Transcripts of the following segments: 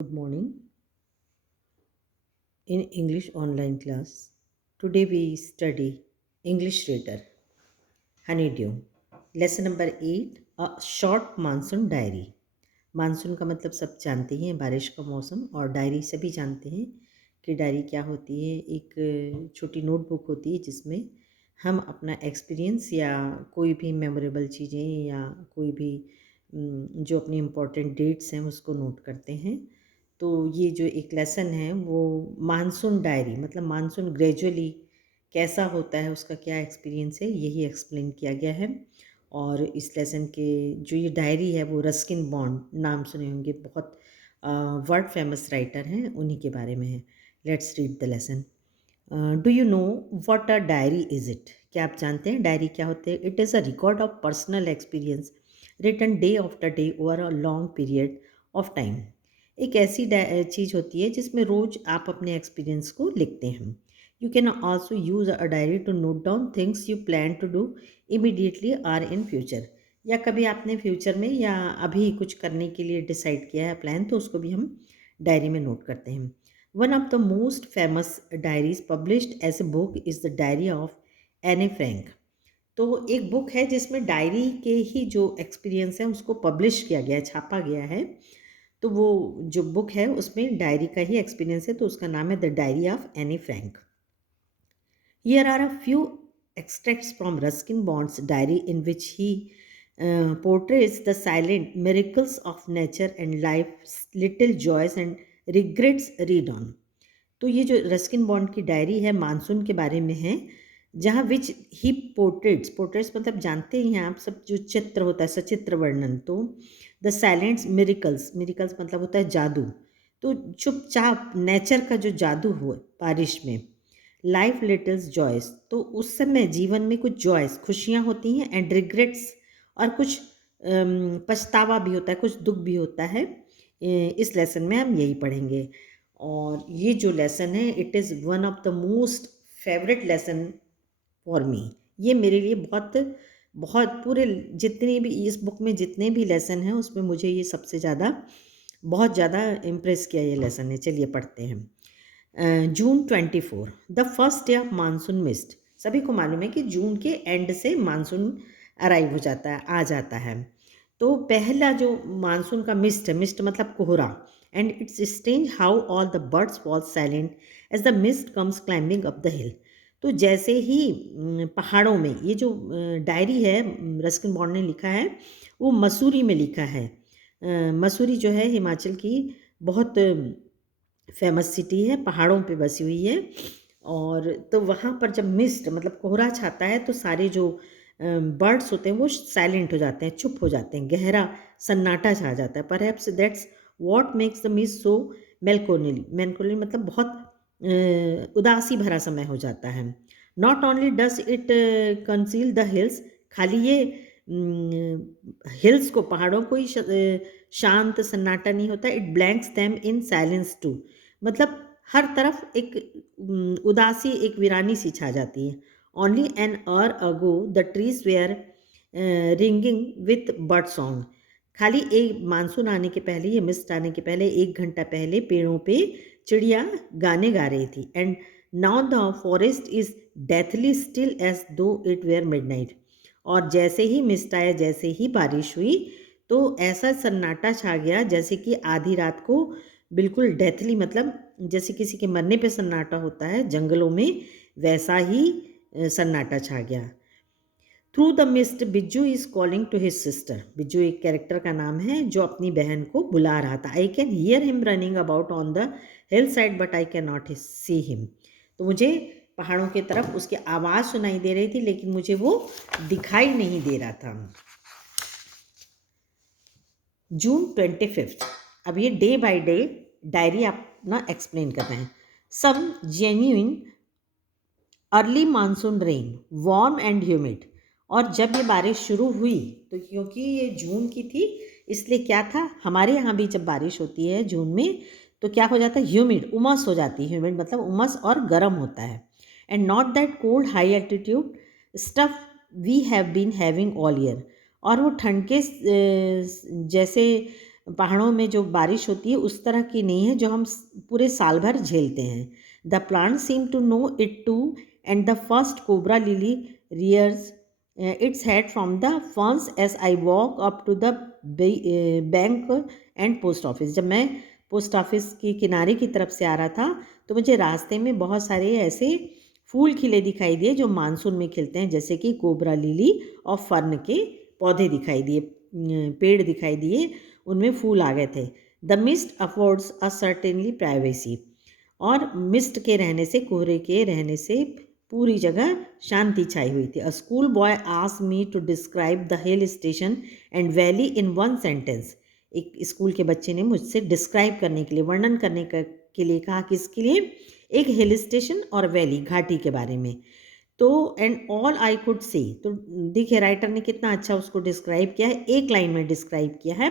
Good morning. In English online class, today we study English reader, Honeydew. Lesson number 8, a short monsoon diary. Monsoon का मतलब सब जानते हैं, बारिश का मौसम, और डायरी सभी जानते हैं कि डायरी क्या होती है। एक छोटी नोटबुक होती है जिसमें हम अपना एक्सपीरियंस या कोई भी मेमोरेबल चीज़ें या कोई भी जो अपनी इम्पोर्टेंट डेट्स हैं उसको नोट करते हैं। तो ये जो एक लेसन है वो मानसून डायरी मतलब मानसून ग्रेजुअली कैसा होता है, उसका क्या एक्सपीरियंस है, यही एक्सप्लेन किया गया है। और इस लेसन के जो ये डायरी है वो रस्किन बॉन्ड, नाम सुने होंगे, बहुत वर्ल्ड फेमस राइटर हैं, उन्हीं के बारे में है। Let's read the lesson. Do you know what a diary is it? क्या आप जानते हैं डायरी क्या होते हैं? It is a record of personal experience written day after day over a long period of time. एक ऐसी चीज़ होती है जिसमें रोज़ आप अपने एक्सपीरियंस को लिखते हैं। You can also use a diary to note down things you plan to do immediately or in future. या कभी आपने फ्यूचर में या अभी कुछ करने के लिए डिसाइड किया है प्लान, तो उसको भी हम डायरी में नोट करते हैं। One of the most famous diaries published as a book is the diary of Anne Frank. तो एक बुक है जिसमें डायरी के ही जो एक्सपीरियंस है उसको पब्लिश किया गया है, छापा गया है। तो वो जो बुक है उसमें डायरी का ही एक्सपीरियंस है, तो उसका नाम है the diary of Anne Frank. Here are a few extracts from Ruskin Bond's diary in which he portrays the silent miracles of nature and life's little joys and regrets read on. तो ये जो Ruskin bond की diary है monsoon के बारे में है, जहाँ विच ही पोर्ट्रेट्स, पोर्ट्रेट्स मतलब जानते हैं आप सब, जो चित्र होता है, सचित्र वर्णन। तो द साइलेंट्स मिरिकल्स, मिरिकल्स मतलब होता है जादू। तो चुपचाप नेचर का जो जादू हो बारिश में। लाइफ लिटिल्स जॉयस, तो उस समय जीवन में कुछ जॉयस, खुशियाँ होती हैं, एंड रिग्रेट्स, और कुछ पछतावा भी होता है, कुछ दुख भी होता है। इस लेसन में हम यही पढ़ेंगे। और ये जो लेसन है it is one of the most favourite lesson for me. ये मेरे लिए बहुत बहुत पूरे जितने भी इस बुक में जितने भी लेसन हैं उसमें मुझे ये सबसे ज़्यादा बहुत ज़्यादा इम्प्रेस किया ये लेसन है। चलिए पढ़ते हैं। जून 24, the first day of monsoon mist. सभी को मालूम है कि जून के एंड से मानसून अराइव हो जाता है, आ जाता है। तो पहला जो मानसून का मिस्ट है, मिस्ट मतलब कोहरा, and it's strange how all the birds fall silent as the mist comes climbing up the hill. तो जैसे ही पहाड़ों में, ये जो डायरी है रस्किन बॉन्ड ने लिखा है वो मसूरी में लिखा है। मसूरी जो है हिमाचल की बहुत फेमस सिटी है, पहाड़ों पे बसी हुई है। और तो वहाँ पर जब मिस्ट मतलब कोहरा छाता है तो सारे जो बर्ड्स होते हैं वो साइलेंट हो जाते हैं, चुप हो जाते हैं, गहरा सन्नाटा छा जाता है। Perhaps that's what makes the mist so melancholy, melancholy मतलब बहुत उदासी भरा समय हो जाता है। Not only does it conceal the hills, खाली ये हिल्स को, पहाड़ों को ही शांत सन्नाटा नहीं होता, it blanks them in silence too, मतलब हर तरफ एक उदासी, एक वीरानी सी छा जाती है। Only an hour ago the trees where ringing with bird song. खाली एक मानसून आने के पहले, ये मिस्ट आने के पहले 1 घंटा पहले पेड़ों पे चिड़िया गाने गा रही थी। And now the forest is deathly still as though it were midnight. और जैसे ही मिस्ट आया, जैसे ही बारिश हुई, तो ऐसा सन्नाटा छा गया जैसे कि आधी रात को बिल्कुल डेथली, मतलब जैसे किसी के मरने पे सन्नाटा होता है जंगलों में, वैसा ही सन्नाटा छा गया। Through the mist Bijju is calling to his sister, Bijju एक कैरेक्टर का नाम है जो अपनी बहन को बुला रहा था। I can hear him running about on the hill side but I can not see him. तो मुझे पहाड़ों की तरफ उसकी आवाज़ सुनाई दे रही थी लेकिन मुझे वो दिखाई नहीं दे रहा था। जून 25, अब ये डे बाय डे डायरी अपना एक्सप्लेन कर रहे हैं। Some genuine early monsoon rain, warm and humid. और जब ये बारिश शुरू हुई तो क्योंकि ये जून की थी इसलिए क्या था, हमारे यहाँ भी जब बारिश होती है जून में तो क्या हो जाता है, ह्यूमिड, उमस हो जाती है। ह्यूमिड मतलब उमस और गर्म होता है। And not that cold high altitude stuff we have been having all year. और वो ठंड के जैसे पहाड़ों में जो बारिश होती है उस तरह की नहीं है जो हम पूरे साल भर झेलते हैं। The plant seem to know it too and the first cobra lily rears its head from the ferns as I walk up to the bank and post office. जब मैं पोस्ट ऑफिस की किनारे की तरफ से आ रहा था तो मुझे रास्ते में बहुत सारे ऐसे फूल खिले दिखाई दिए जो मानसून में खिलते हैं, जैसे कि कोबरा लिली और फर्न के पौधे दिखाई दिए, पेड़ दिखाई दिए, उनमें फूल आ गए थे। The mist affords a certainly privacy, और मिस्ट के रहने से, कोहरे के रहने से पूरी जगह शांति छाई हुई थी। A school boy asked me to describe the hill station and valley in one sentence. एक स्कूल के बच्चे ने मुझसे डिस्क्राइब करने के लिए, वर्णन करने के लिए कहा, किसके लिए? एक हिल स्टेशन और वैली, घाटी के बारे में। तो and all I could see, तो देखिए राइटर ने कितना अच्छा उसको डिस्क्राइब किया है, एक लाइन में डिस्क्राइब किया है।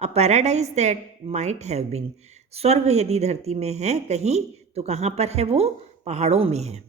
A paradise that might have been, स्वर्ग यदि धरती में है कहीं तो कहाँ पर है वो? पहाड़ों में है।